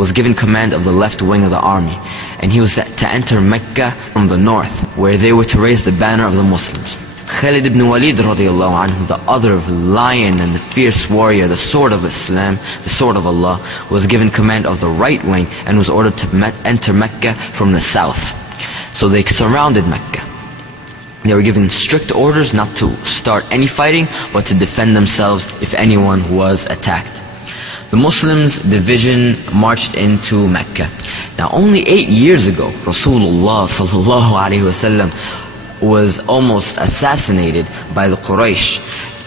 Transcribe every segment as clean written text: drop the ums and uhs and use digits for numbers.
was given command of the left wing of the army, and he was to enter Mecca from the north, where they were to raise the banner of the Muslims. Khalid ibn Walid radiallahu anhu, the other lion and the fierce warrior, the sword of Islam, the sword of Allah, was given command of the right wing and was ordered to enter Mecca from the south. So they surrounded Mecca. They were given strict orders not to start any fighting, but to defend themselves if anyone was attacked. The Muslims' division marched into Mecca. Now only 8 years ago, Rasulullah sallallahu alaihi wasallam was almost assassinated by the Quraysh,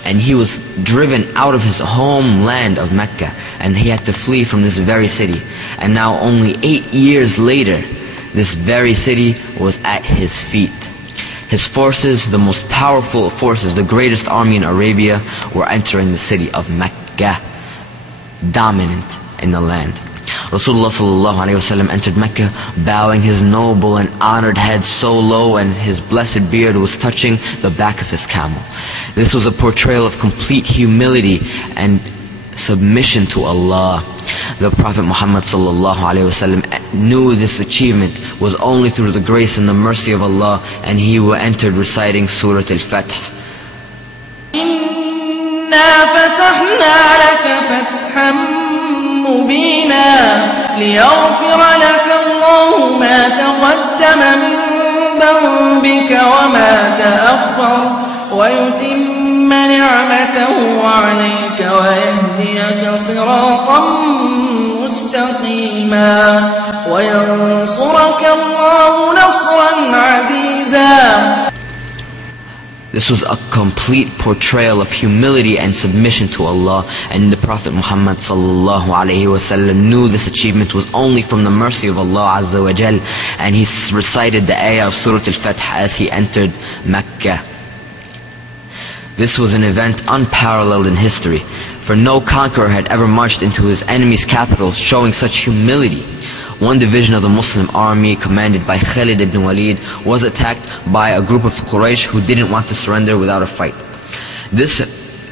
and he was driven out of his homeland of Mecca, and he had to flee from this very city. And now only 8 years later, this very city was at his feet. His forces, the most powerful forces, the greatest army in Arabia, were entering the city of Mecca, dominant in the land. Rasulullah sallallahu alaihi wasallam entered Mecca, bowing his noble and honored head so low, and his blessed beard was touching the back of his camel. This was a portrayal of complete humility and submission to Allah. The Prophet Muhammad sallallahu alaihi wasallam knew this achievement was only through the grace and the mercy of Allah, and he entered reciting Surah Al-Fath. إِنَّا فَتَحْنَا لَكَ فَتْحًا مُبِينًا لِيَغْفِرَ لَكَ اللَّهُ مَا تَقَدَّمَ مِن ذَنبِكَ وَمَا تَأَخَّرَ وَيُتِمَّ نِعْمَتَهُ عَلَيْكَ وَيَهْدِيَكَ صِرَاطًا مُسْتَقِيمًا وَيَنصُرَكَ اللَّهُ نَصْرًا عَزِيزًا. This was a complete portrayal of humility and submission to Allah, and the Prophet Muhammad sallallahu alaihi wasallam knew this achievement was only from the mercy of Allah Azza wa Jal, and he recited the ayah of Surah Al-Fath as he entered Mecca. This was an event unparalleled in history, for no conqueror had ever marched into his enemy's capital showing such humility. One division of the Muslim army, commanded by Khalid ibn Walid, was attacked by a group of Quraysh who didn't want to surrender without a fight. This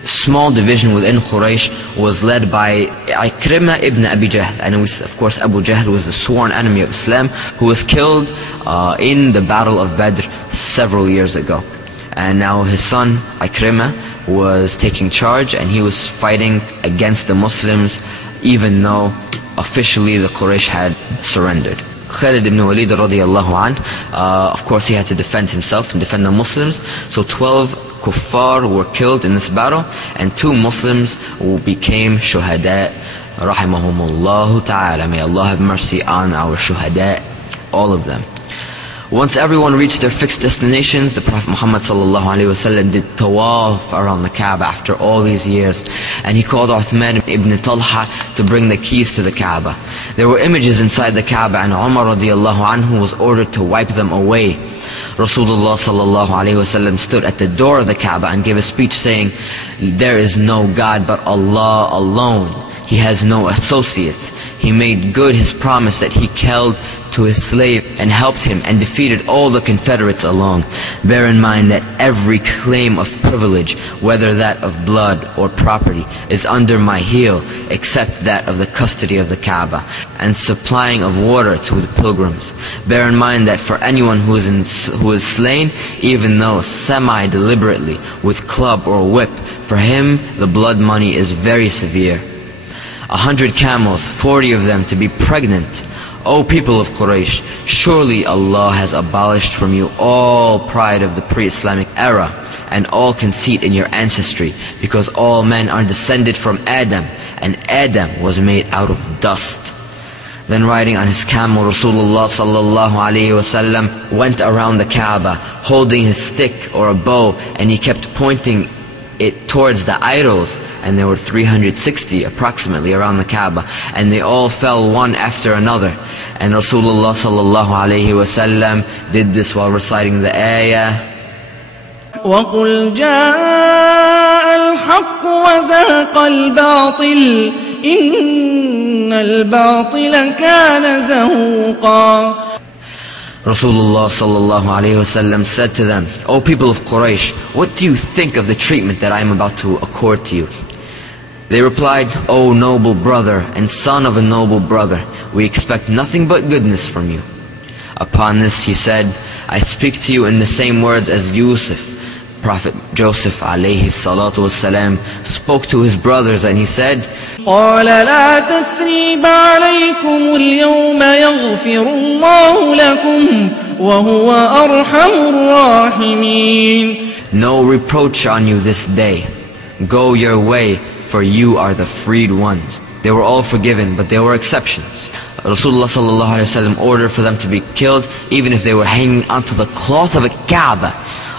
small division within Quraysh was led by Ikrimah ibn Abi Jahl, and it was, of course, Abu Jahl was the sworn enemy of Islam, who was killed in the Battle of Badr several years ago. And now his son, Ikrimah, was taking charge, and he was fighting against the Muslims, even though officially the Quraysh had surrendered. Khalid ibn Walid radiallahu anh, of course he had to defend himself and defend the Muslims. So 12 kuffar were killed in this battle, and 2 Muslims became shuhada, rahimahumullahu ta'ala. May Allah have mercy on our shuhada, all of them. Once everyone reached their fixed destinations, the Prophet Muhammad sallallahu alaihi wasallam did tawaf around the Kaaba after all these years, and he called Uthman ibn Talha to bring the keys to the Kaaba. There were images inside the Kaaba, and Umar radiallahu anhu was ordered to wipe them away. Rasulullah sallallahu alaihi wasallam stood at the door of the Kaaba and gave a speech saying, "There is no God but Allah alone. He has no associates. He made good his promise that he held to his slave and helped him and defeated all the Confederates alone. Bear in mind that every claim of privilege, whether that of blood or property, is under my heel, except that of the custody of the Kaaba and supplying of water to the pilgrims. Bear in mind that for anyone who is slain, even though semi-deliberately, with club or whip, for him the blood money is very severe. 100 camels, 40 of them to be pregnant. O people of Quraysh, surely Allah has abolished from you all pride of the pre-Islamic era and all conceit in your ancestry, because all men are descended from Adam, and Adam was made out of dust." Then riding on his camel, Rasulullah sallallahu alaihi wasallam went around the Kaaba, holding his stick or a bow, and he kept pointing it towards the idols, and there were 360 approximately around the Kaaba, and they all fell one after another. And Rasulullah sallallahu alaihi wasallam did this while reciting the ayah, وَقُلْ جَاءَ الْحَقُّ وَزَهَقَ الْبَاطِلُ إِنَّ الْبَاطِلَ كَانَ زَهُوقًا. Rasulullah sallallahu alaihi wasallam said to them, "O people of Quraysh, what do you think of the treatment that I am about to accord to you? They replied, "O noble brother and son of a noble brother, we expect nothing but goodness from you." Upon this he said, "I speak to you in the same words as Yusuf." Prophet Joseph alayhi salatu wassalam spoke to his brothers and he said, قال لا تثريب عليكم اليوم يغفر الله لكم وهو أرحم الراحمين. "No reproach on you this day. Go your way, for you are the freed ones." They were all forgiven, but there were exceptions. Rasulullah sallallahu alaihi wasallam ordered for them to be killed even if they were hanging onto the cloth of a Kaaba.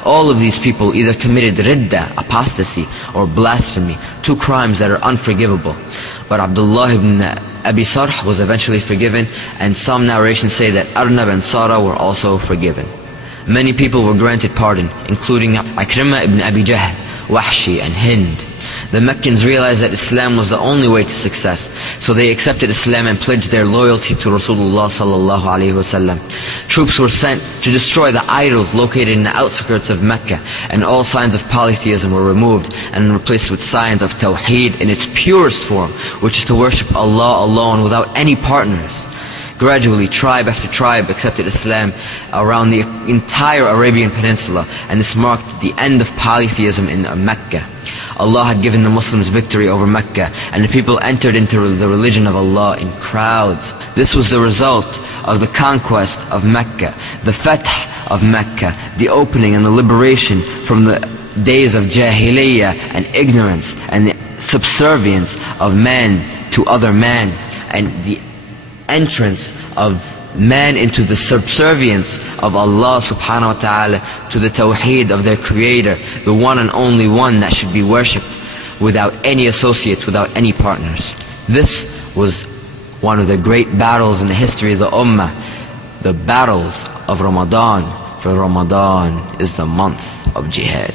All of these people either committed ridda, apostasy, or blasphemy, two crimes that are unforgivable. But Abdullah ibn Abi Sarh was eventually forgiven, and some narrations say that Arnab and Sara were also forgiven. Many people were granted pardon, including Ikrimah ibn Abi Jahl, Wahshi, and Hind. The Meccans realized that Islam was the only way to success, so they accepted Islam and pledged their loyalty to Rasulullah sallallahu alaihi wasallam. Troops were sent to destroy the idols located in the outskirts of Mecca, and all signs of polytheism were removed and replaced with signs of Tawheed in its purest form, which is to worship Allah alone without any partners. Gradually, tribe after tribe accepted Islam around the entire Arabian Peninsula, and this marked the end of polytheism in Mecca. Allah had given the Muslims victory over Mecca, and the people entered into the religion of Allah in crowds. This was the result of the conquest of Mecca, the fath of Mecca, the opening and the liberation from the days of Jahiliyyah and ignorance and the subservience of man to other man, and the entrance of man into the subservience of Allah subhanahu wa ta'ala, to the tawheed of their creator, the one and only one that should be worshipped without any associates, without any partners. This was one of the great battles in the history of the ummah, the battles of Ramadan, for Ramadan is the month of jihad.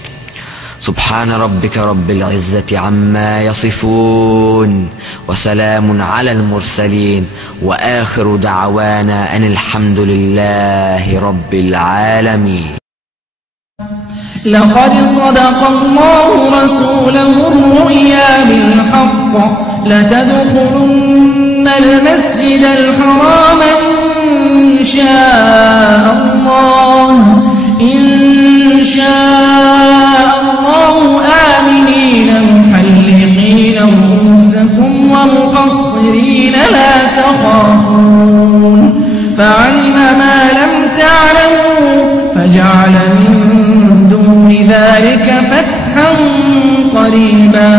سبحان ربك رب العزة عما يصفون وسلام على المرسلين وآخر دعوانا أن الحمد لله رب العالمين. لقد صدق الله رسوله الرؤيا بالحق لتدخلن المسجد الحرام إن شاء الله آمنين محلقين رؤوسكم ومقصرين لا تخافون فعلم ما لم تعلموا فجعل من دون ذلك فتحا قريبا.